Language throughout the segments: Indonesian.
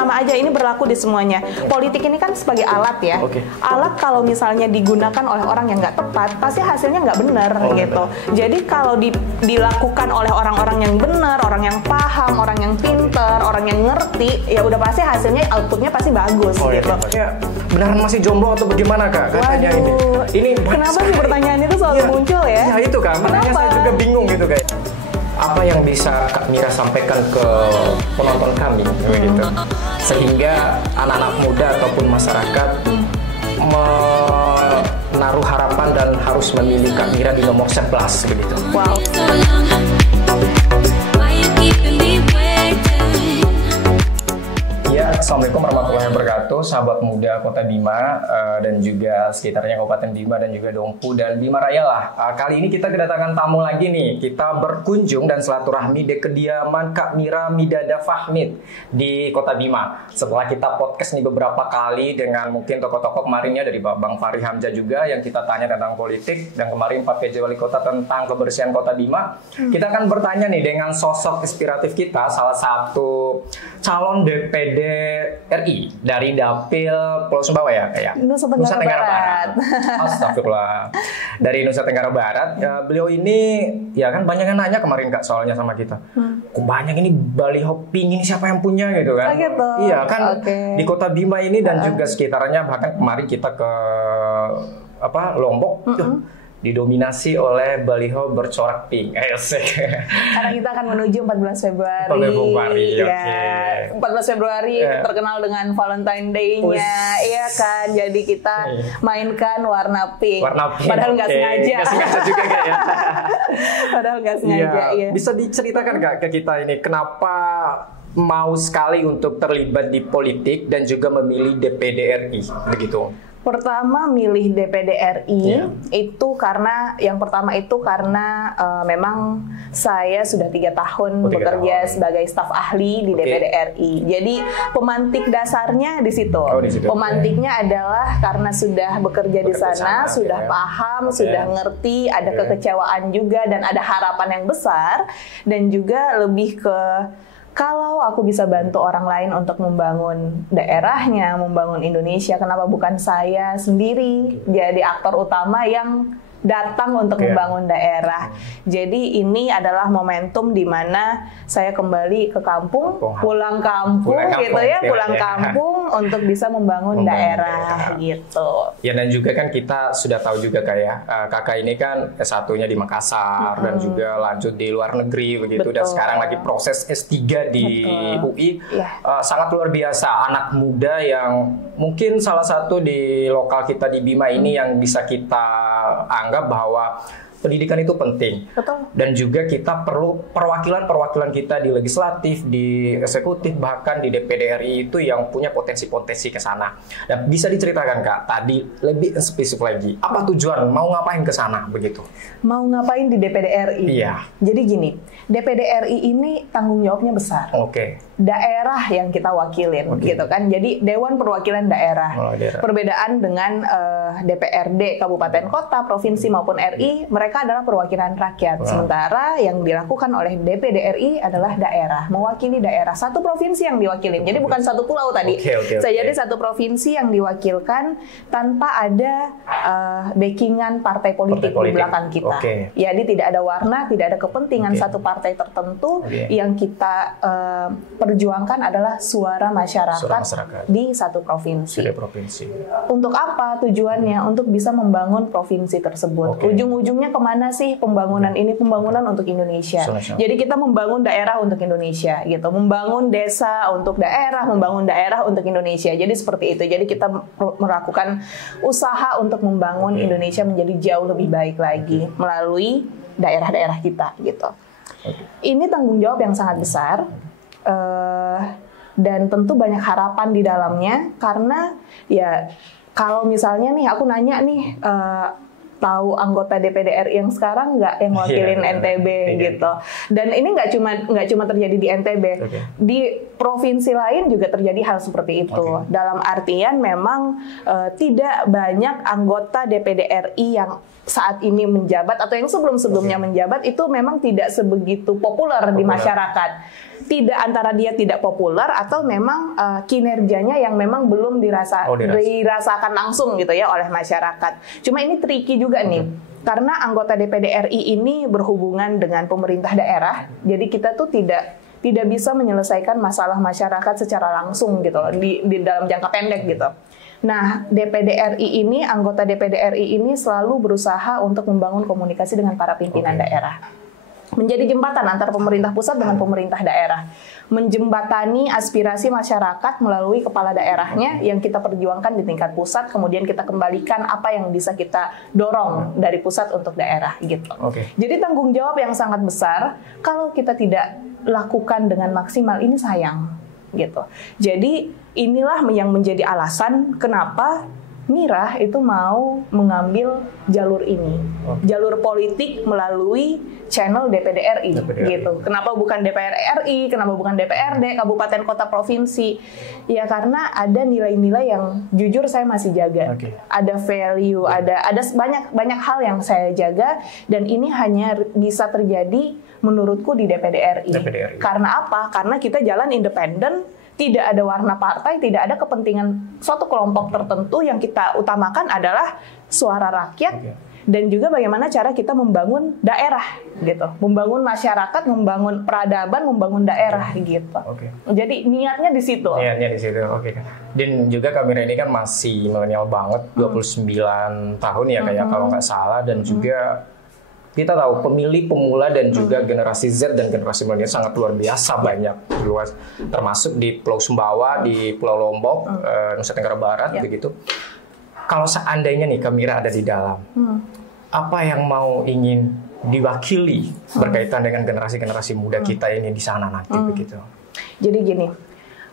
sama aja, ini berlaku di semuanya. Politik ini kan sebagai alat ya. Alat kalau misalnya digunakan oleh orang yang nggak tepat, pasti hasilnya nggak benar gitu. Jadi kalau dilakukan oleh orang-orang yang benar, orang yang paham, orang yang pinter, orang yang ngerti, ya udah pasti hasilnya, outputnya pasti bagus gitu. Ya, beneran masih jomblo atau bagaimana Kak? Katanya ini kenapa sih pertanyaan itu selalu muncul ya? Ya itu Kak, makanya saya juga bingung gitu Kak. Apa yang bisa Kak Mira sampaikan ke penonton kami begitu, sehingga anak-anak muda ataupun masyarakat menaruh harapan dan harus memilih Kak Mira di nomor 11 begitu. Wow. Ya, Assalamualaikum warahmatullahi wabarakatuh, sahabat muda Kota Bima dan juga sekitarnya Kabupaten Bima dan juga Dompu dan Bima Raya lah. Kali ini kita kedatangan tamu lagi nih. Kita berkunjung dan silaturahmi di kediaman Kak Mira Midada Fahmid di Kota Bima. Setelah kita podcast nih beberapa kali dengan mungkin tokoh-tokoh kemarinnya dari Bang Fahri Hamzah juga yang kita tanya tentang politik, dan kemarin Pak PJ Wali Kota tentang kebersihan Kota Bima. Kita akan bertanya nih dengan sosok inspiratif kita, salah satu calon DPD RI dari Dapil Pulau Sumbawa ya, kayak Nusa Tenggara Barat. Astagfirullah. Dari Nusa Tenggara Barat. Beliau ini ya kan banyak yang nanya kemarin Kak soalnya sama kita. Kok banyak ini baliho pink ini siapa yang punya gitu kan? Gitu. Iya kan di Kota Bima ini dan juga sekitarnya, bahkan kemarin kita ke Lombok. Didominasi oleh baliho bercorak pink. Karena kita akan menuju 14 Februari. Ya, 14 Februari terkenal dengan Valentine Day-nya, iya kan. Jadi kita mainkan warna pink. Padahal nggak sengaja. Nggak sengaja juga Kak ya. Padahal nggak sengaja. Ya. Bisa diceritakan Kak ke kita ini kenapa mau sekali untuk terlibat di politik dan juga memilih DPD RI begitu? Pertama milih DPD RI itu karena memang saya sudah 3 tahun bekerja sebagai staf ahli di DPD RI. Jadi pemantik dasarnya di situ. Pemantiknya adalah karena sudah bekerja di sana, sudah paham, sudah ngerti, ada kekecewaan juga dan ada harapan yang besar, dan juga lebih ke kalau aku bisa bantu orang lain untuk membangun daerahnya, membangun Indonesia, kenapa bukan saya sendiri jadi aktor utama yang datang untuk membangun daerah. Jadi ini adalah momentum di mana saya kembali ke kampung, pulang kampung untuk bisa membangun daerah gitu. Ya, dan juga kan kita sudah tahu juga kayak kakak ini kan S1-nya di Makassar dan juga lanjut di luar negeri begitu. Dan sekarang lagi proses S3 di UI. Sangat luar biasa, anak muda yang mungkin salah satu di lokal kita di Bima ini yang bisa kita anggap bahwa pendidikan itu penting. Dan juga kita perlu perwakilan kita di legislatif, di eksekutif, bahkan di DPD RI itu yang punya potensi-potensi ke sana. Dan bisa diceritakan Kak, tadi lebih spesifik lagi, apa tujuan, mau ngapain ke sana begitu? Mau ngapain di DPD RI? Iya. Jadi gini, DPD RI ini tanggung jawabnya besar. Daerah yang kita wakilin gitu kan. Jadi Dewan Perwakilan Daerah. Perbedaan dengan DPRD Kabupaten Kota, Provinsi maupun RI, mereka adalah perwakilan rakyat. Sementara yang dilakukan oleh DPD RI adalah daerah, mewakili daerah. Satu provinsi yang diwakilin. Jadi bukan satu pulau tadi. Jadi satu provinsi yang diwakilkan tanpa ada backingan partai politik di belakang kita. Jadi tidak ada warna, tidak ada kepentingan satu partai tertentu. Yang kita perjuangkan adalah suara masyarakat di satu provinsi. Untuk apa tujuannya? Untuk bisa membangun provinsi tersebut. Ujung-ujungnya kemana sih pembangunan ini? Pembangunan untuk Indonesia. Jadi kita membangun daerah untuk Indonesia, gitu. Membangun desa untuk daerah, membangun daerah untuk Indonesia. Jadi seperti itu. Jadi kita melakukan usaha untuk membangun Indonesia menjadi jauh lebih baik lagi melalui daerah-daerah kita, gitu. Ini tanggung jawab yang sangat besar. Dan tentu banyak harapan di dalamnya, karena ya kalau misalnya nih aku nanya nih, tahu anggota DPD RI yang sekarang nggak yang wakilin NTB gitu. Dan ini nggak cuma terjadi di NTB, di provinsi lain juga terjadi hal seperti itu. Dalam artian memang tidak banyak anggota DPD RI yang saat ini menjabat atau yang sebelum-sebelumnya menjabat itu memang tidak sebegitu populer di masyarakat. antara dia tidak populer atau memang kinerjanya yang memang belum dirasakan langsung gitu ya oleh masyarakat. Cuma ini tricky juga nih. Karena anggota DPD RI ini berhubungan dengan pemerintah daerah, jadi kita tuh tidak bisa menyelesaikan masalah masyarakat secara langsung gitu di dalam jangka pendek gitu. Nah, anggota DPD RI ini selalu berusaha untuk membangun komunikasi dengan para pimpinan daerah. Menjadi jembatan antara pemerintah pusat dengan pemerintah daerah. Menjembatani aspirasi masyarakat melalui kepala daerahnya yang kita perjuangkan di tingkat pusat, kemudian kita kembalikan apa yang bisa kita dorong dari pusat untuk daerah gitu. Jadi tanggung jawab yang sangat besar, kalau kita tidak lakukan dengan maksimal ini sayang gitu. Jadi inilah yang menjadi alasan kenapa Mira itu mau mengambil jalur ini, jalur politik melalui channel DPD RI gitu. Kenapa bukan DPR RI? Kenapa bukan DPRD, kabupaten, kota, provinsi? Ya karena ada nilai-nilai yang jujur saya masih jaga. Ada value, ada banyak hal yang saya jaga, dan ini hanya bisa terjadi menurutku di DPD RI. Karena apa? Karena kita jalan independen. Tidak ada warna partai, tidak ada kepentingan suatu kelompok tertentu. Yang kita utamakan adalah suara rakyat dan juga bagaimana cara kita membangun daerah gitu, membangun masyarakat, membangun peradaban, membangun daerah gitu. Jadi niatnya di situ. Dan juga Kak Mira ini kan masih milenial banget, 29 tahun ya kayak kalau nggak salah, dan juga kita tahu pemilih pemula dan juga generasi Z dan generasi milenial sangat luar biasa banyak, luas, termasuk di Pulau Sumbawa, di Pulau Lombok, Nusa Tenggara Barat begitu. Kalau seandainya nih Kak Mira ada di dalam, apa yang ingin diwakili berkaitan dengan generasi-generasi muda kita ini di sana nanti begitu? Jadi gini,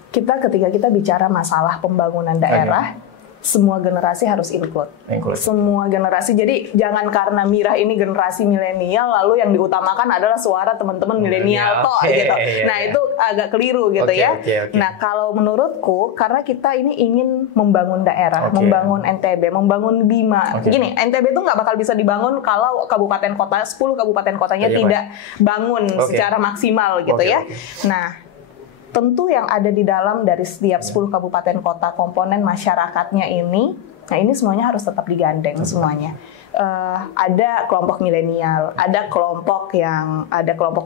ketika kita bicara masalah pembangunan daerah, semua generasi harus include. Semua generasi. Jadi jangan karena Mira ini generasi milenial lalu yang diutamakan adalah suara teman-teman milenial gitu. Nah, itu agak keliru gitu ya. Nah, kalau menurutku karena kita ini ingin membangun daerah, membangun NTB, membangun Bima. Gini, NTB itu nggak bakal bisa dibangun kalau kabupaten kota 10 kabupaten kotanya tidak bangun secara maksimal gitu ya. Nah, tentu yang ada di dalam dari setiap 10 kabupaten kota komponen masyarakatnya ini, nah ini semuanya harus tetap digandeng semuanya. Ada kelompok milenial, ada kelompok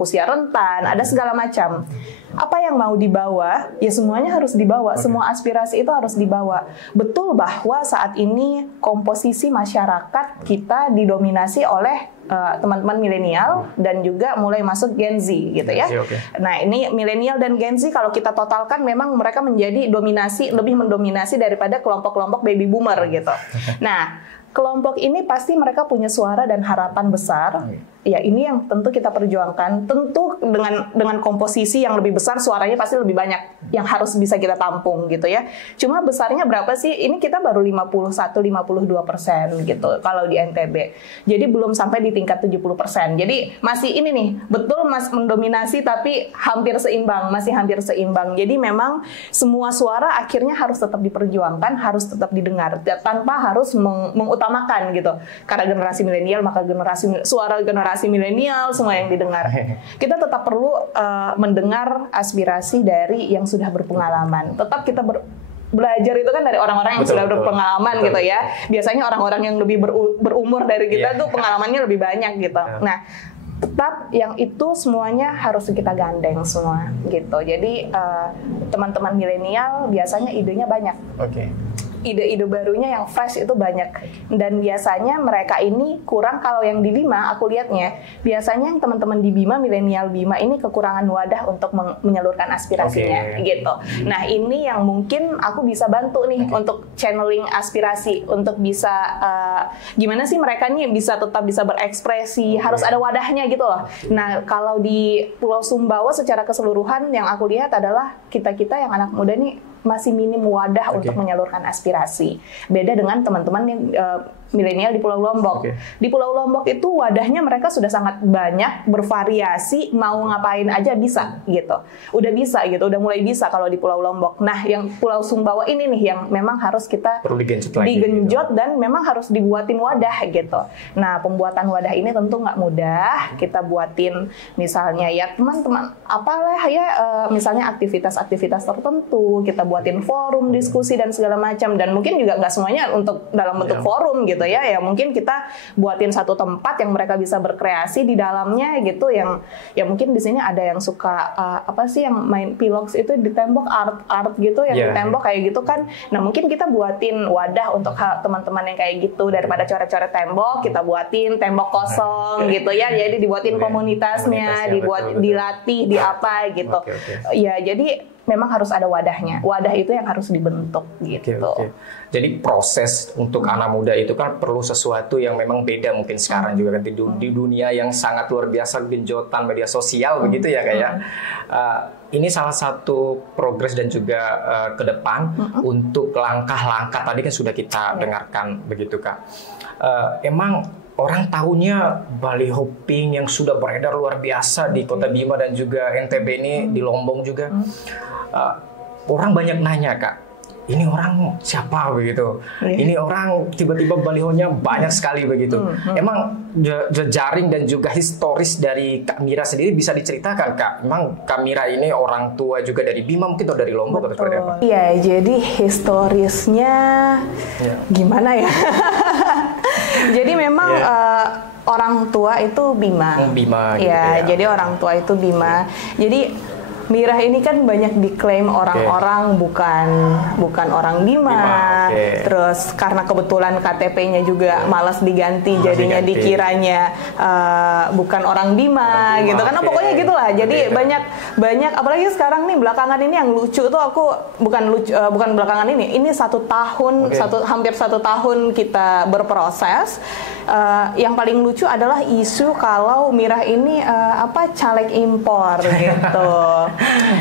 usia rentan, ada segala macam. Apa yang mau dibawa, ya semuanya harus dibawa. Semua aspirasi itu harus dibawa. Betul bahwa saat ini komposisi masyarakat kita didominasi oleh teman-teman milenial dan juga mulai masuk Gen Z gitu ya. Nah, ini milenial dan Gen Z kalau kita totalkan memang mereka menjadi lebih mendominasi daripada kelompok-kelompok baby boomer gitu. Nah, kelompok ini pasti mereka punya suara dan harapan besar. Ya, ini yang tentu kita perjuangkan. Tentu dengan komposisi yang lebih besar, suaranya pasti lebih banyak yang harus bisa kita tampung gitu ya. Cuma besarnya berapa sih? Ini kita baru 51-52% gitu kalau di NTB. Jadi belum sampai di tingkat 70%. Jadi masih ini nih, betul mendominasi tapi masih hampir seimbang. Jadi memang semua suara akhirnya harus tetap diperjuangkan, harus tetap didengar tanpa harus mengutamakan gitu. Karena generasi milenial maka suara generasi milenial semua yang didengar. Kita tetap perlu mendengar aspirasi dari yang sudah berpengalaman. Tetap kita belajar itu kan dari orang-orang yang sudah berpengalaman gitu ya. Biasanya orang-orang yang lebih berumur dari kita tuh pengalamannya lebih banyak gitu. Nah, tetap yang itu semuanya harus kita gandeng semua gitu. Jadi teman-teman milenial biasanya idenya banyak. Ide-ide barunya yang fresh itu banyak, dan biasanya mereka ini kurang. Kalau yang di Bima aku lihatnya biasanya yang teman-teman di Bima, milenial Bima ini kekurangan wadah untuk menyalurkan aspirasinya gitu. Nah, ini yang mungkin aku bisa bantu nih untuk channeling aspirasi, untuk bisa gimana sih mereka nih tetap bisa berekspresi, harus ada wadahnya gitu loh. Nah, kalau di Pulau Sumbawa secara keseluruhan yang aku lihat adalah kita-kita yang anak muda nih masih minim wadah untuk menyalurkan aspirasi. Beda dengan teman-teman yang milenial di Pulau Lombok. Di Pulau Lombok itu wadahnya mereka sudah sangat banyak, bervariasi, mau ngapain aja bisa gitu. Udah bisa gitu, udah mulai bisa kalau di Pulau Lombok. Nah, yang Pulau Sumbawa ini nih yang memang harus kita perlu digenjot dan memang harus dibuatin wadah gitu. Nah, pembuatan wadah ini tentu nggak mudah. Kita buatin misalnya ya teman-teman apalah ya misalnya aktivitas-aktivitas tertentu, kita buatin forum diskusi dan segala macam, dan mungkin juga nggak semuanya untuk dalam bentuk forum gitu ya mungkin kita buatin satu tempat yang mereka bisa berkreasi di dalamnya gitu, yang ya mungkin di sini ada yang suka apa sih yang main pilox itu di tembok art gitu yang di tembok kayak gitu kan. Nah, mungkin kita buatin wadah untuk teman-teman yang kayak gitu, daripada coret-coret tembok kita buatin tembok kosong gitu ya, jadi dibuatin komunitasnya, dilatih di apa gitu. Ya, jadi memang harus ada wadahnya. Wadah itu yang harus dibentuk gitu. Jadi proses untuk anak muda itu kan perlu sesuatu yang memang beda mungkin sekarang juga kan di dunia yang sangat luar biasa genjotan media sosial begitu ya kayak. Ini salah satu progres dan juga ke depan untuk langkah-langkah tadi kan sudah kita dengarkan begitu Kak. Emang orang tahunya baliho pink yang sudah beredar luar biasa di Kota Bima dan juga NTB ini di Lombok juga. Orang banyak nanya Kak, ini orang siapa begitu? Ini orang tiba-tiba balihonya banyak sekali begitu. Emang jejaring dan juga historis dari Kak Mira sendiri bisa diceritakan Kak? Emang Kak Mira ini orang tua juga dari Bima mungkin atau dari Lombok atau seperti apa? Iya, jadi historisnya gimana ya? Jadi memang orang tua itu Bima. Bima gitu ya. Jadi orang tua itu Bima. Jadi Mirah ini kan banyak diklaim orang-orang bukan orang Bima. Terus karena kebetulan KTP-nya juga malas diganti, jadinya dikiranya bukan orang Bima gitu kan. Pokoknya gitulah. Jadi banyak apalagi sekarang nih belakangan ini yang lucu tuh aku bukan belakangan ini. Ini 1 tahun hampir 1 tahun kita berproses. Yang paling lucu adalah isu kalau Mirah ini caleg impor gitu.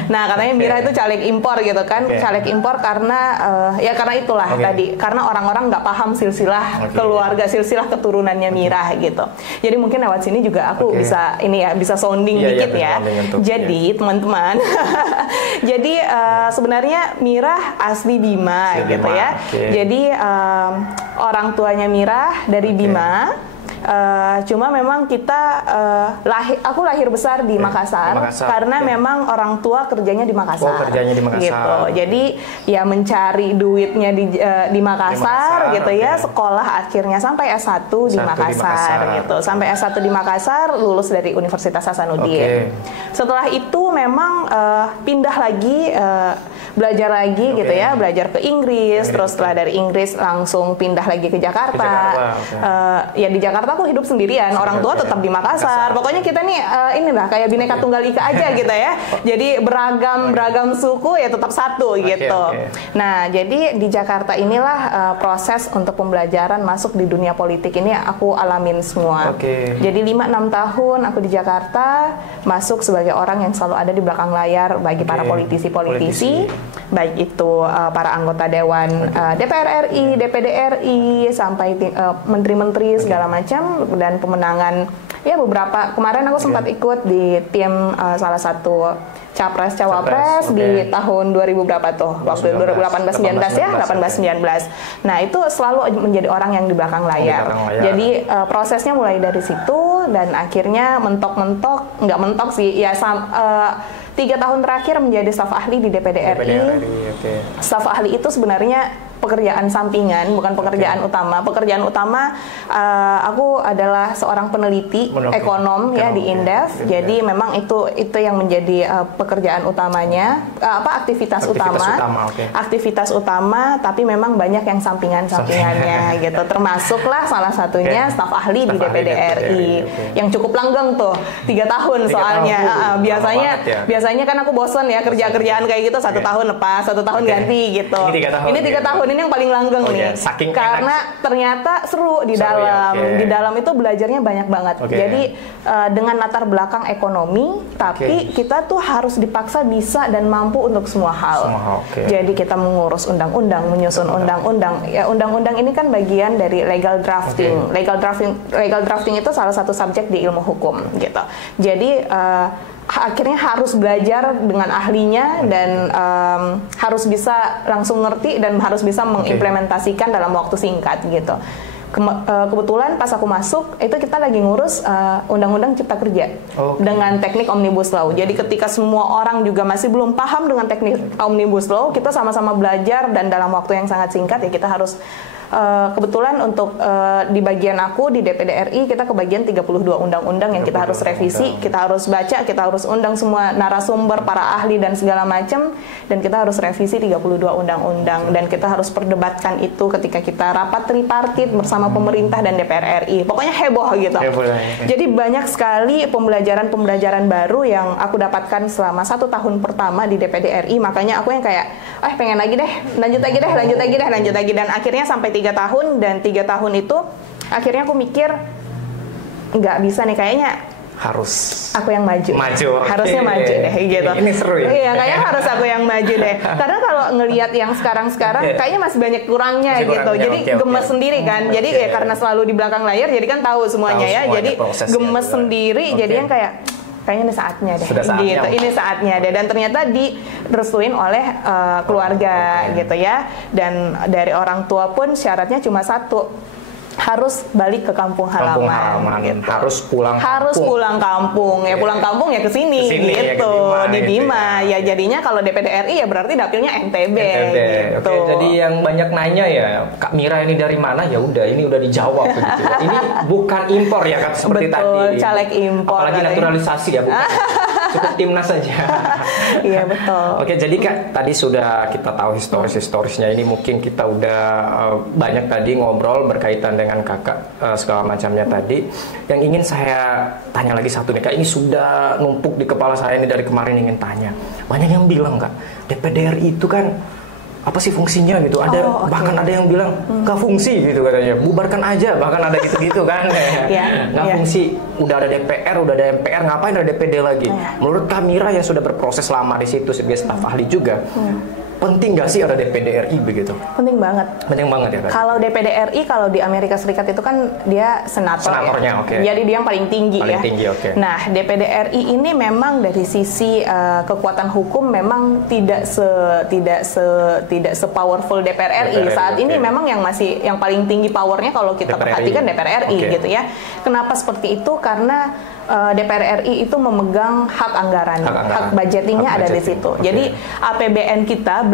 Nah, katanya Mira itu caleg impor gitu kan. Caleg impor karena karena itulah tadi, karena orang-orang nggak paham silsilah keluarga, silsilah keturunannya Mira gitu. Jadi mungkin lewat sini juga aku bisa sounding dikit ya. Jadi teman-teman, jadi sebenarnya Mira asli Bima gitu ya. Jadi orang tuanya Mira dari Bima. Cuma memang kita aku lahir besar di Makassar karena memang orang tua kerjanya di Makassar. Gitu. Jadi ya mencari duitnya di Makassar gitu ya. Sekolah akhirnya sampai S1 di Makassar gitu. Sampai S1 di Makassar, lulus dari Universitas Hasanuddin. Setelah itu memang pindah lagi belajar lagi gitu ya, belajar ke Inggris, terus setelah dari Inggris langsung pindah lagi ke Jakarta. Ya di Jakarta aku hidup sendirian, orang tua tetap di Makassar. Pokoknya kita nih inilah kayak Bhinneka Tunggal Ika aja gitu ya. Jadi beragam suku ya tetap satu gitu. Nah, jadi di Jakarta inilah proses untuk pembelajaran masuk di dunia politik ini aku alamin semua. Jadi 5-6 tahun aku di Jakarta, masuk sebagai orang yang selalu ada di belakang layar bagi para politisi-politisi, baik itu para anggota Dewan DPR RI, DPD RI, sampai menteri-menteri segala macam, dan pemenangan ya beberapa kemarin aku sempat ikut di tim salah satu capres cawapres di tahun 2000 berapa tuh, waktu 2018-19 ya, 18-19. Nah, itu selalu menjadi orang yang di belakang layar. Jadi prosesnya mulai dari situ dan akhirnya mentok-mentok, nggak mentok sih ya, 3 tahun terakhir menjadi staf ahli di DPD RI. Staf ahli itu sebenarnya pekerjaan sampingan, bukan pekerjaan utama. Pekerjaan utama aku adalah seorang peneliti ekonom ya di Indef. Jadi memang itu yang menjadi pekerjaan utamanya, aktivitas utama, tapi memang banyak yang sampingannya gitu. Termasuklah salah satunya staf ahli di DPD RI yang cukup langgeng tuh 3 tahun soalnya. Biasanya kan aku bosen ya kerjaan kayak gitu, 1 tahun lepas, 1 tahun ganti gitu. Ini 3 tahun ini yang paling langgeng nih. Karena ternyata seru di dalam. Di dalam itu belajarnya banyak banget. Jadi dengan latar belakang ekonomi, tapi kita tuh harus dipaksa bisa dan mampu untuk semua hal. Jadi kita mengurus undang-undang, menyusun undang-undang. Ya, undang-undang ini kan bagian dari legal drafting. Legal drafting itu salah satu subjek di ilmu hukum gitu. Jadi akhirnya harus belajar dengan ahlinya dan harus bisa langsung ngerti dan harus bisa mengimplementasikan dalam waktu singkat gitu. Kebetulan pas aku masuk itu kita lagi ngurus undang-undang cipta kerja dengan teknik omnibus law. Jadi ketika semua orang juga masih belum paham dengan teknik omnibus law, kita sama-sama belajar dan dalam waktu yang sangat singkat ya kita harus kebetulan untuk di bagian aku di DPD RI kita kebagian 32 undang-undang yang kita harus revisi, kita harus baca, kita harus undang semua narasumber, para ahli dan segala macam, dan kita harus revisi 32 undang-undang dan kita harus perdebatkan itu ketika kita rapat tripartit bersama pemerintah dan DPR RI. Pokoknya heboh gitu. Jadi banyak sekali pembelajaran baru yang aku dapatkan selama 1 tahun pertama di DPD RI, makanya aku yang kayak pengen lagi deh, lanjut lagi dan akhirnya sampai 3 tahun, dan 3 tahun itu akhirnya aku mikir nggak bisa nih, kayaknya harus aku yang maju. Harusnya maju deh gitu. Ini seru ya? Iya, kayaknya harus aku yang maju deh. Karena kalau ngelihat yang sekarang kayaknya masih banyak kurangnya gitu. Jadi gemes sendiri kan. Jadi ya karena selalu di belakang layar jadi kan tahu semuanya. Jadi gemes sendiri jadi yang kayaknya ini saatnya deh gitu. Ini saatnya deh, dan ternyata direstuin oleh keluarga gitu ya, dan dari orang tua pun syaratnya cuma satu, harus balik ke kampung halaman gitu. Harus pulang kampung. Ya pulang kampung ya ke sini gitu, di Bima ya. Jadinya kalau DPD RI ya berarti dapilnya NTB. Gitu. Jadi yang banyak nanya ya, Kak Mira ini dari mana? Ya udah, ini udah dijawab gitu. Ini bukan impor ya kan, seperti tadi. Betul, caleg impor. Apalagi naturalisasi ya, bukan. Cukup timnas saja. Iya betul. Oke, jadi Kak, tadi sudah kita tahu historisnya. Ini mungkin kita udah banyak tadi ngobrol berkaitan dengan Kakak segala macamnya tadi. Yang ingin saya tanya lagi satu nih Kak, ini sudah numpuk di kepala saya ini dari kemarin, ingin tanya. Banyak yang bilang Kak, DPD RI itu kan apa sih fungsinya gitu? Bahkan ada yang bilang nggak fungsi gitu katanya, bubarkan aja, bahkan ada gitu-gitu kan. Nggak fungsi, udah ada DPR, udah ada MPR, ngapain ada DPD lagi? Menurut Kak Mira yang sudah berproses lama di situ sebagai staf ahli juga, penting nggak sih ada DPD RI begitu? Penting banget. Penting banget ya Kak? Kalau DPD RI, kalau di Amerika Serikat itu kan dia senatornya, jadi dia yang paling tinggi ya. Nah, DPD RI ini memang dari sisi kekuatan hukum memang tidak se powerful DPR RI. Saat ini memang yang paling tinggi powernya kalau kita perhatikan DPR RI gitu ya. Kenapa seperti itu? Karena DPR RI itu memegang hak anggaran, hak budgetingnya ada di situ. Jadi APBN kita,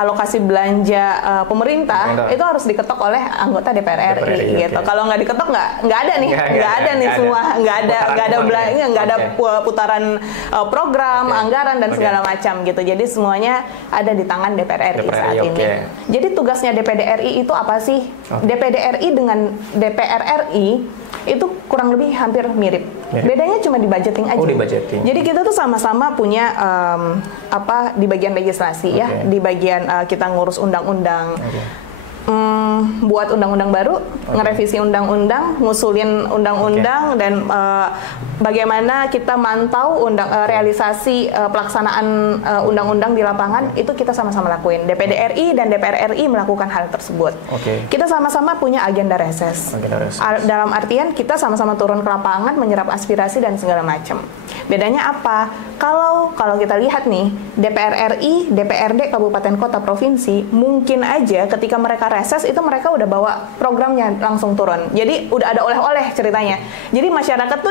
alokasi belanja pemerintah itu harus diketok oleh anggota DPR RI gitu. Kalau nggak diketok nggak ada nih, nggak ada putaran program, anggaran dan segala macam gitu. Jadi semuanya ada di tangan DPR RI saat ini. Jadi tugasnya DPD RI itu apa sih? DPD RI dengan DPR RI itu kurang lebih hampir mirip. Bedanya cuma di budgeting aja. Jadi kita tuh sama-sama punya di bagian legislasi ya, di bagian kita ngurus undang-undang. Buat undang-undang baru, ngerevisi undang-undang, ngusulin undang-undang, dan bagaimana kita mantau realisasi pelaksanaan undang-undang di lapangan, itu kita sama-sama lakuin. DPD RI dan DPR RI melakukan hal tersebut. Kita sama-sama punya agenda reses. Dalam artian kita sama-sama turun ke lapangan, menyerap aspirasi dan segala macam. Bedanya apa? Kalau kita lihat nih, DPR RI, DPRD, kabupaten, kota, provinsi, mungkin aja ketika mereka reses itu mereka udah bawa programnya langsung turun. Jadi udah ada oleh-oleh ceritanya. Jadi masyarakat tuh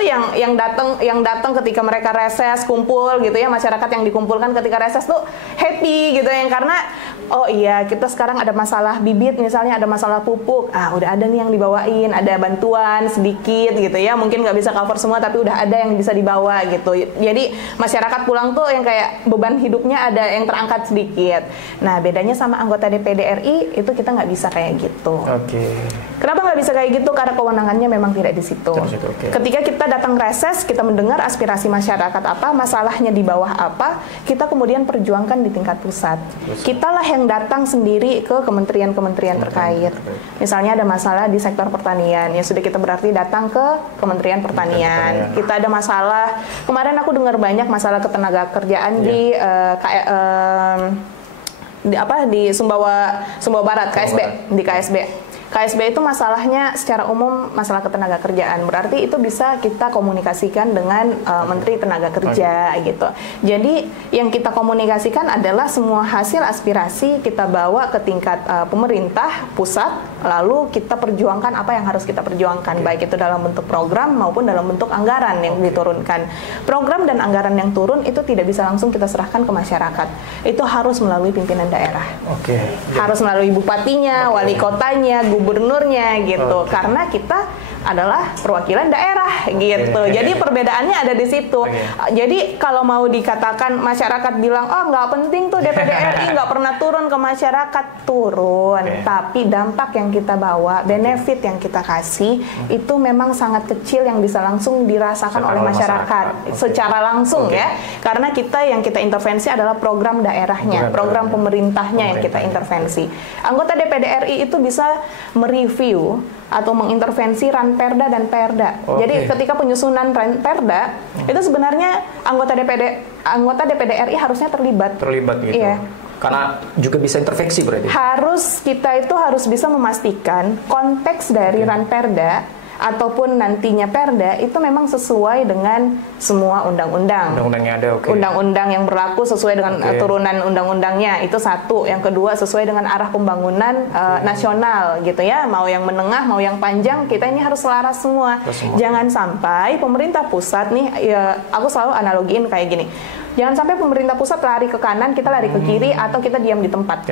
yang datang ketika mereka reses, kumpul gitu ya, masyarakat yang dikumpulkan ketika reses tuh happy gitu ya, karena oh iya kita sekarang ada masalah bibit misalnya, ada masalah pupuk, udah ada nih yang dibawain, ada bantuan sedikit gitu ya, mungkin nggak bisa cover semua tapi udah ada yang bisa dibawa gitu. Jadi masyarakat pulang tuh yang kayak beban hidupnya ada yang terangkat sedikit. Nah bedanya sama anggota DPD RI itu kita nggak bisa kayak gitu. Kenapa nggak bisa kayak gitu? Karena kewenangannya memang tidak di situ. Ketika kita datang reses, kita mendengar aspirasi masyarakat apa, masalahnya di bawah apa, kita kemudian perjuangkan di tingkat pusat. Kitalah yang datang sendiri ke kementerian-kementerian terkait. Misalnya ada masalah di sektor pertanian, ya sudah kita berarti datang ke Kementerian Pertanian. Kita ada masalah, kemarin aku dengar banyak masalah ketenaga kerjaan di Sumbawa Barat, di KSB. KSB itu masalahnya secara umum masalah ketenaga kerjaan, berarti itu bisa kita komunikasikan dengan Menteri Tenaga Kerja gitu. Jadi yang kita komunikasikan adalah semua hasil aspirasi kita bawa ke tingkat pemerintah pusat, lalu kita perjuangkan apa yang harus kita perjuangkan, baik itu dalam bentuk program maupun dalam bentuk anggaran yang diturunkan. Program dan anggaran yang turun itu tidak bisa langsung kita serahkan ke masyarakat, itu harus melalui pimpinan daerah, harus melalui bupatinya, wali kotanya, gubernurnya gitu, karena kita adalah perwakilan daerah gitu. Jadi perbedaannya ada di situ. Jadi kalau mau dikatakan masyarakat bilang, oh nggak penting tuh DPD RI nggak pernah turun ke masyarakat, turun. Tapi dampak yang kita bawa, benefit yang kita kasih itu memang sangat kecil yang bisa langsung dirasakan oleh masyarakat secara langsung ya. Karena yang kita intervensi adalah program daerahnya, program pemerintahnya yang kita intervensi. Anggota DPD RI itu bisa mereview atau mengintervensi Ranperda dan Perda. Jadi ketika penyusunan Ranperda itu sebenarnya anggota DPD RI harusnya terlibat gitu. Iya. Karena juga bisa intervensi berarti. Kita itu harus bisa memastikan konteks dari Ranperda ataupun nantinya Perda itu memang sesuai dengan semua undang-undang. Undang-undangnya ada, undang-undang yang berlaku sesuai dengan turunan undang-undangnya, itu satu. Yang kedua sesuai dengan arah pembangunan nasional gitu ya. Mau yang menengah, mau yang panjang, kita ini harus selaras semua. Jangan sampai pemerintah pusat nih, ya, aku selalu analogiin kayak gini. Jangan sampai pemerintah pusat lari ke kanan, kita lari ke kiri, atau kita diam di tempat.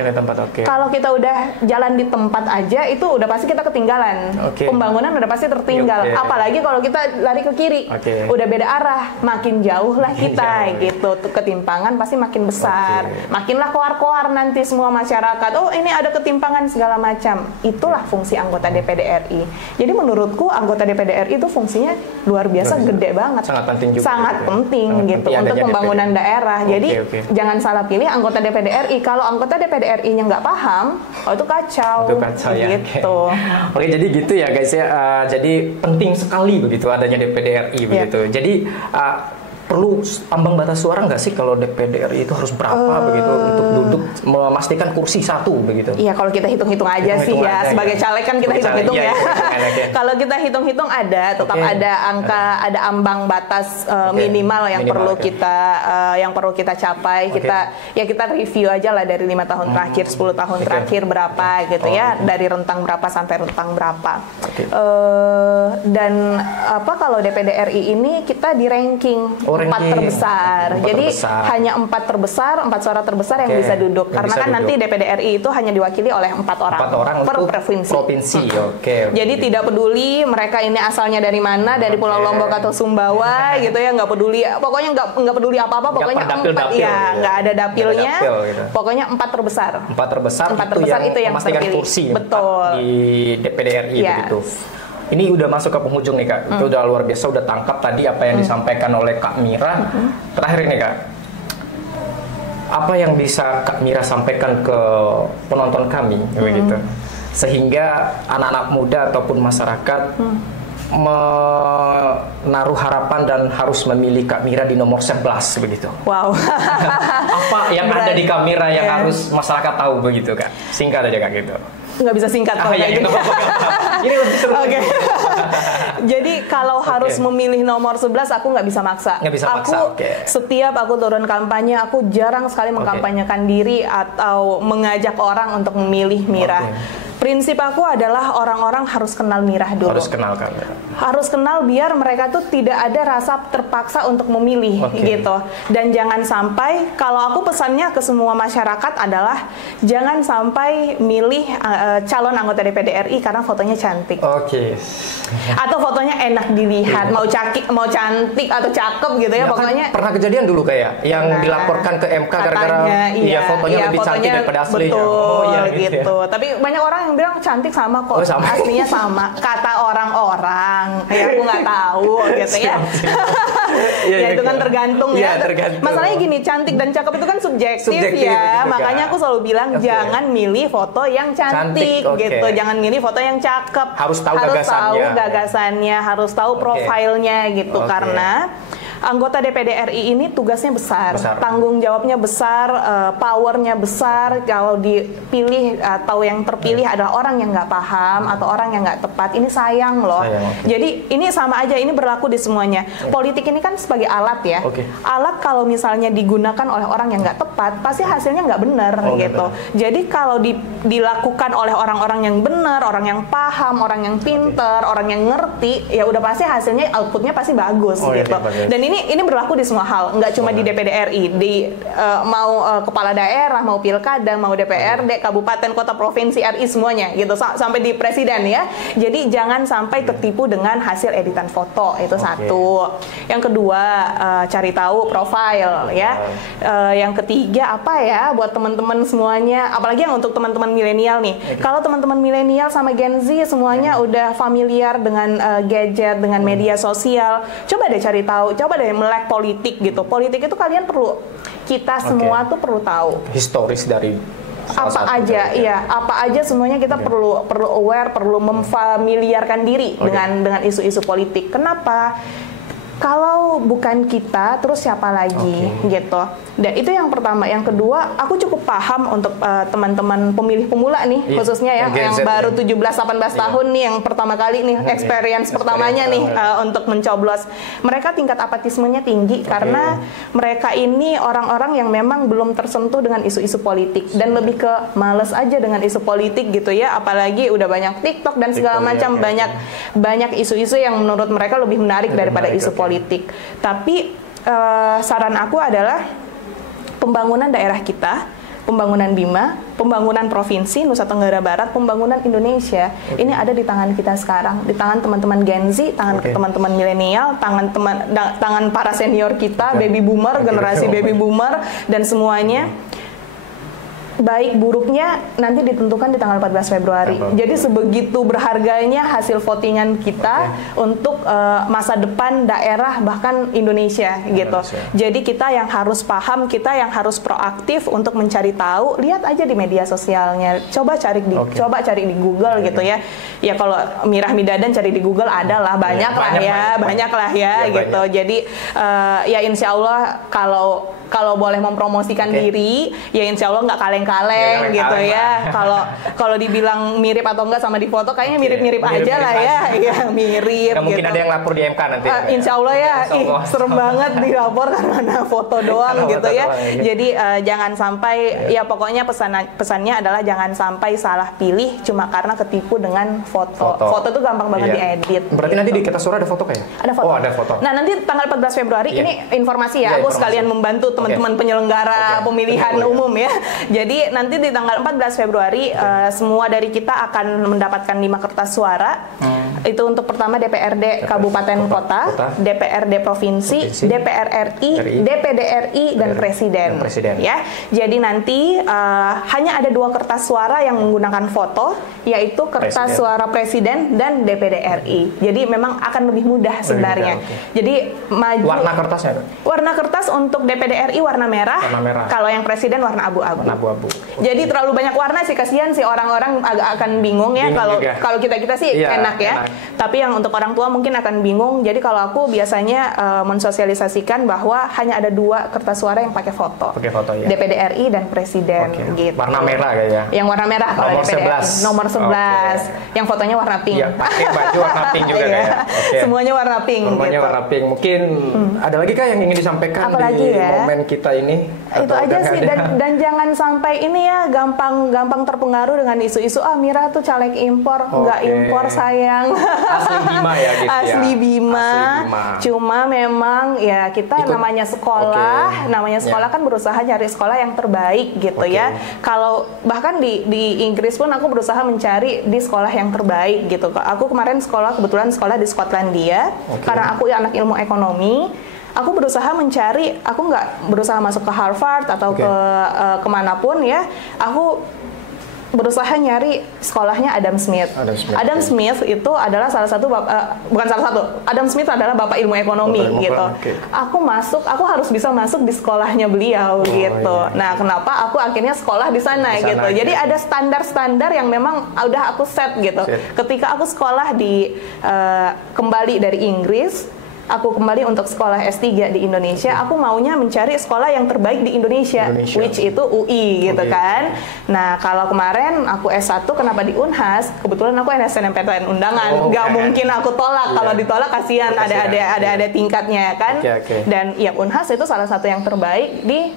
Kalau kita udah jalan di tempat aja, itu udah pasti kita ketinggalan. Pembangunan udah pasti tertinggal. Apalagi kalau kita lari ke kiri, udah beda arah, makin jauh lah kita gitu. Ketimpangan pasti makin besar. Makinlah koar-koar nanti semua masyarakat. Oh ini ada ketimpangan segala macam. Itulah fungsi anggota DPD RI. Jadi menurutku anggota DPD RI itu fungsinya luar biasa, gede banget. Sangat penting juga. Sangat penting gitu untuk pembangunan daerah. Jadi jangan salah pilih anggota DPD RI. Kalau anggota DPD RI-nya nggak paham, itu kacau. Gitu. Oke, jadi gitu ya guys ya. Jadi penting sekali begitu adanya DPD RI begitu. Jadi perlu ambang batas suara nggak sih kalau DPD RI itu harus berapa begitu untuk duduk memastikan kursi satu begitu? Iya, kalau kita hitung-hitung aja sih ya. Sebagai caleg kan kita hitung-hitung ya. Kalau kita hitung-hitung tetap ada angka, ada ambang batas minimal yang perlu kita capai. Kita review aja lah dari 5 tahun terakhir, 10 tahun terakhir berapa gitu ya. Dari rentang berapa sampai rentang berapa. Dan kalau DPD RI ini kita di ranking 4 terbesar. Jadi hanya 4 suara terbesar yang bisa duduk. Karena kan nanti DPD RI itu hanya diwakili oleh 4 orang per provinsi. Jadi tidak peduli mereka ini asalnya dari mana, dari Pulau Lombok atau Sumbawa gitu ya, nggak peduli. Pokoknya nggak peduli apa-apa. Pokoknya 4 ya, nggak ada dapilnya. Pokoknya 4 terbesar. 4 terbesar itu yang terpilih. Kursi di DPD RI begitu. Ini udah masuk ke penghujung nih Kak, itu udah luar biasa, udah tangkap tadi apa yang disampaikan oleh Kak Mira. Terakhir ini Kak, apa yang bisa Kak Mira sampaikan ke penonton kami, begitu, sehingga anak-anak muda ataupun masyarakat menaruh harapan dan harus memilih Kak Mira di nomor 11 begitu. Wow. Apa yang ada di Kak Mira yang harus masyarakat tahu begitu Kak? Singkat aja Kak gitu. Nggak bisa singkat kalau kayak gitu. Ini lebih seru. Jadi kalau harus memilih nomor 11 aku nggak bisa maksa. Setiap aku turun kampanye, aku jarang sekali mengkampanyekan diri atau mengajak orang untuk memilih Mira. Prinsip aku adalah orang-orang harus kenal Mira dulu. Harus kenal biar mereka tuh tidak ada rasa terpaksa untuk memilih gitu. Dan jangan sampai, kalau aku pesannya ke semua masyarakat adalah jangan sampai milih calon anggota DPD RI karena fotonya cantik. Atau fotonya enak dilihat, mau cantik atau cakep gitu ya, pokoknya. Pernah kejadian dulu kayak yang dilaporkan ke MK gara-gara fotonya lebih cantik daripada aslinya. Betul, gitu. Tapi banyak orang yang bilang cantik sama kok, aslinya sama. Kata orang-orang orang, ya aku nggak tahu gitu ya. Ya itu kan tergantung ya. Masalahnya gini, cantik dan cakep itu kan subjektif ya. Makanya aku selalu bilang jangan milih foto yang cantik gitu, jangan milih foto yang cakep. Harus tahu gagasannya, harus tahu profilnya gitu, karena anggota DPD RI ini tugasnya besar. Tanggung jawabnya besar, powernya besar. Kalau dipilih atau yang terpilih adalah orang yang nggak paham atau orang yang nggak tepat, ini sayang loh. Jadi ini sama aja, ini berlaku di semuanya. Politik ini kan sebagai alat ya. Alat kalau misalnya digunakan oleh orang yang nggak tepat, pasti hasilnya nggak benar gitu. Jadi kalau dilakukan oleh orang-orang yang benar, orang yang paham, orang yang pinter, orang yang ngerti, ya udah pasti hasilnya, outputnya pasti bagus gitu. Dan ini berlaku di semua hal, nggak cuma di DPD RI, mau kepala daerah, mau pilkada, mau DPRD, kabupaten, kota, provinsi RI semuanya gitu, sampai di presiden ya. Jadi jangan sampai tertipu dengan hasil editan foto, itu satu. Yang kedua, cari tahu profil ya. Yang ketiga apa ya buat teman-teman semuanya, apalagi yang untuk teman-teman milenial nih. Kalau teman-teman milenial sama Gen Z semuanya udah familiar dengan gadget, dengan media sosial, coba deh cari tahu, coba deh melek politik gitu. Politik itu kalian perlu, kita semua tuh perlu tahu historis dari apa aja, apa aja semuanya kita perlu aware, perlu memfamiliarkan diri dengan isu-isu politik. Kenapa? Kalau bukan kita, terus siapa lagi gitu. Dan itu yang pertama. Yang kedua, aku cukup paham untuk teman-teman pemilih pemula nih, khususnya ya, yang baru 17-18 tahun nih, yang pertama kali nih, experience pertamanya nih untuk mencoblos. Mereka tingkat apatismenya tinggi karena mereka ini orang-orang yang memang belum tersentuh dengan isu-isu politik dan lebih ke males aja dengan isu politik gitu ya. Apalagi udah banyak TikTok dan segala macam, banyak isu-isu yang menurut mereka lebih menarik daripada isu politik. Tapi saran aku adalah pembangunan daerah kita, pembangunan Bima, pembangunan provinsi Nusa Tenggara Barat, pembangunan Indonesia, ini ada di tangan kita sekarang, di tangan teman-teman Gen Z, tangan teman-teman milenial, tangan para senior kita, baby boomer, generasi baby boomer, dan semuanya. Baik buruknya nanti ditentukan di tanggal 14 Februari. Jadi sebegitu berharganya hasil votingan kita untuk masa depan daerah bahkan Indonesia gitu. Jadi kita yang harus paham, kita yang harus proaktif untuk mencari tahu. Lihat aja di media sosialnya. Coba cari di Google gitu ya. Ya kalau Mirah Midadan cari di Google adalah banyak lah ya gitu. Jadi ya insya Allah kalau boleh mempromosikan diri, ya insya Allah nggak kaleng-kaleng gitu ya. Kalau dibilang mirip atau enggak sama di foto, kayaknya mirip-mirip aja lah ya. Iya mirip. Gak mungkin ada yang lapor di MK nanti. Insya Allah ya, serem banget dilapor karena foto doang gitu ya. Jadi jangan sampai, ya pokoknya pesannya adalah jangan sampai salah pilih cuma karena ketipu dengan foto. Foto tuh gampang banget diedit. Berarti nanti di kertas suara ada foto kayak? Ada foto. Oh ada foto. Nah nanti tanggal 14 Februari ini informasi ya, aku sekalian membantu teman-teman penyelenggara pemilihan umum ya. Jadi nanti di tanggal 14 Februari semua dari kita akan mendapatkan 5 kertas suara. Itu untuk pertama DPRD Kabupaten Kota, DPRD Provinsi, DPR RI, DPD RI dan Presiden. Ya. Jadi nanti hanya ada 2 kertas suara yang menggunakan foto, yaitu kertas suara Presiden dan DPD RI. Jadi memang akan lebih mudah sebenarnya. Jadi maju. Warna kertasnya? Warna kertas untuk DPD RI warna merah. Kalau yang Presiden warna abu-abu. Jadi terlalu banyak warna sih, kasihan sih orang-orang agak akan bingung ya. Kalau kita sih enak ya. Tapi yang untuk orang tua mungkin akan bingung. Jadi kalau aku biasanya mensosialisasikan bahwa hanya ada 2 kertas suara yang pakai foto. DPD RI dan Presiden gitu. Warna merah kayaknya. Yang warna merah kalau DPD RI. Nomor 11. Yang fotonya warna pink. Iya, pakai baju warna pink juga kayak. Semuanya warna pink. Semuanya warna pink. Mungkin ada lagi kah yang ingin disampaikan di momen kita ini? Itu aja sih, dan jangan sampai ini ya gampang terpengaruh dengan isu-isu Mira tuh caleg impor, nggak impor sayang. Asli Bima ya gitu. Asli Bima. Cuma memang ya kita namanya sekolah, kan berusaha cari sekolah yang terbaik gitu ya. Kalau bahkan di Inggris pun aku berusaha mencari di sekolah yang terbaik gitu. Aku kemarin kebetulan sekolah di Skotlandia karena aku anak ilmu ekonomi. Aku berusaha mencari, aku nggak berusaha masuk ke Harvard atau ke kemanapun ya. Aku berusaha nyari sekolahnya Adam Smith. Adam Smith itu adalah salah satu bukan salah satu. Adam Smith adalah bapak ilmu ekonomi gitu. Okay. Aku harus bisa masuk di sekolahnya beliau gitu. Iya. Nah, kenapa aku akhirnya sekolah di sana gitu. Jadi ada standar-standar yang memang udah aku set gitu. Ketika aku sekolah kembali dari Inggris, aku kembali untuk sekolah S3 di Indonesia, aku maunya mencari sekolah yang terbaik di Indonesia. Which itu UI gitu kan. Nah, kalau kemarin aku S1 kenapa di Unhas? Kebetulan aku SNMPTN undangan. Nggak mungkin aku tolak. Kalau ditolak kasihan ada tingkatnya kan. Dan ya Unhas itu salah satu yang terbaik di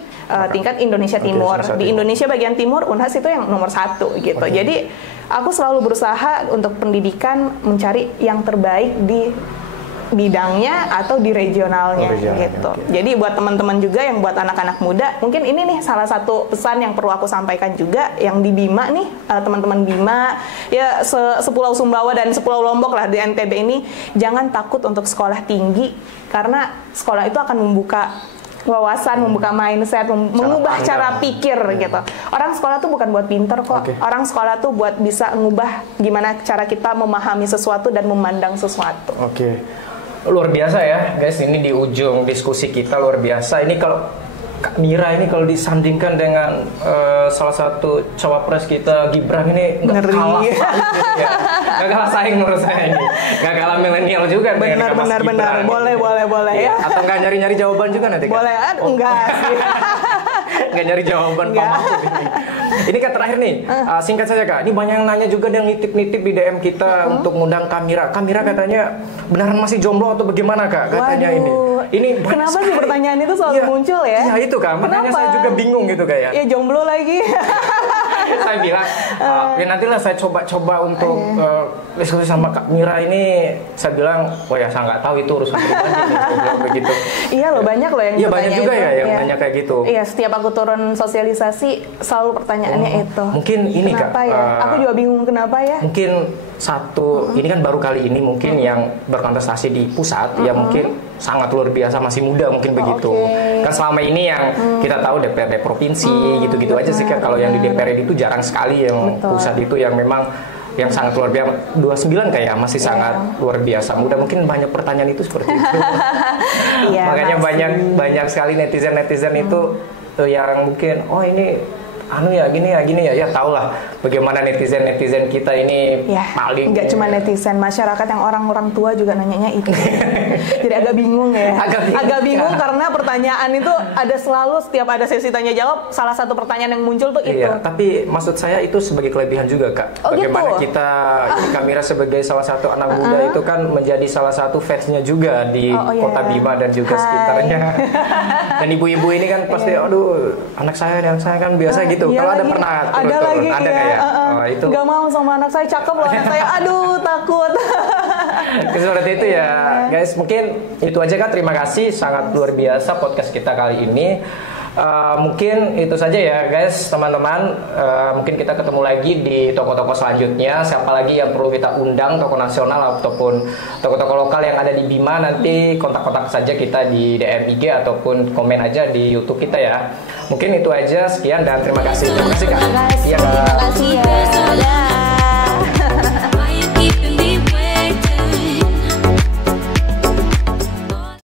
tingkat Indonesia Timur. Di Indonesia bagian timur, Unhas itu yang nomor 1 gitu. Jadi aku selalu berusaha untuk pendidikan mencari yang terbaik di bidangnya atau di regionalnya gitu. Jadi buat teman-teman juga yang buat anak-anak muda, mungkin ini nih salah satu pesan yang perlu aku sampaikan juga yang di Bima nih, teman-teman Bima ya sepulau Sumbawa dan sepulau Lombok lah di NTB ini, jangan takut untuk sekolah tinggi karena sekolah itu akan membuka wawasan, membuka mindset, mengubah cara pikir gitu. Orang sekolah tuh bukan buat pinter kok. Orang sekolah tuh buat bisa ngubah gimana cara kita memahami sesuatu dan memandang sesuatu. Luar biasa ya guys, ini di ujung diskusi kita luar biasa. Ini kalau Kak Mira ini kalau disandingkan dengan salah satu cawapres kita Gibran ini nggak kalah saing gitu ya. Nggak kalah saing menurut saya ini. Nggak kalah milenial juga. Benar. Boleh ya. Atau nggak nyari-nyari jawaban juga nanti? Boleh kan? Enggak sih. Nggak nyari jawaban ini kan terakhir nih, singkat saja Kak. Ini banyak yang nanya juga dan nitip-nitip di DM kita untuk ngundang Kamira. Kamira katanya beneran masih jomblo atau bagaimana Kak? Katanya ini kenapa sih pertanyaan itu selalu muncul ya? Iya itu Kak, makanya saya juga bingung gitu Kak ya. Ya jomblo lagi. Saya bilang, ya nantilah saya coba untuk diskusi sama Kak Mira ini. Saya bilang, ya saya nggak tahu itu urusan pribadi begitu. Iya loh, banyak loh yang bertanya. Iya banyak juga ya yang nanya kayak gitu. Iya, setiap aku turun sosialisasi selalu pertanyaannya itu. Mungkin ini kenapa Kak. Ya? Aku juga bingung kenapa ya. Mungkin ini kan baru kali ini mungkin yang berkontestasi di pusat, ya mungkin sangat luar biasa, masih muda mungkin begitu. Kan selama ini yang kita tahu DPRD provinsi gitu-gitu aja sih Kak. Kalau yang di DPRD itu jarang sekali, yang pusat itu yang memang yang sangat luar biasa. 29 kayak masih sangat luar biasa muda, mungkin banyak pertanyaan itu seperti itu. Makanya banyak sekali netizen itu yang mungkin ini gini ya tau lah bagaimana netizen kita ini paling nggak cuma netizen, masyarakat yang orang tua juga nanyanya itu. Jadi agak bingung ya, agak bingung karena pertanyaan itu ada selalu, setiap ada sesi tanya jawab salah satu pertanyaan yang muncul tuh itu. Tapi maksud saya itu sebagai kelebihan juga Kak. Bagaimana kita Kamira sebagai salah satu anak muda itu kan menjadi salah satu fansnya juga di Kota Bima dan juga sekitarnya. Dan ibu-ibu ini kan pasti aduh anak saya kan biasa gitu. Kalau ada pernah turun, ada kayak itu nggak mau sama anak saya, cakep loh anak saya, aduh takut. Seperti itu ya guys, mungkin itu aja Kak. Terima kasih, sangat luar biasa podcast kita kali ini. Mungkin itu saja ya guys teman-teman. Mungkin kita ketemu lagi di toko-toko selanjutnya. Siapa lagi yang perlu kita undang, toko nasional ataupun toko-toko lokal yang ada di Bima, nanti kontak-kontak saja kita di DM IG ataupun komen aja di YouTube kita ya. Mungkin itu aja, sekian dan terima kasih. Terima kasih Kak. Terima kasih ya.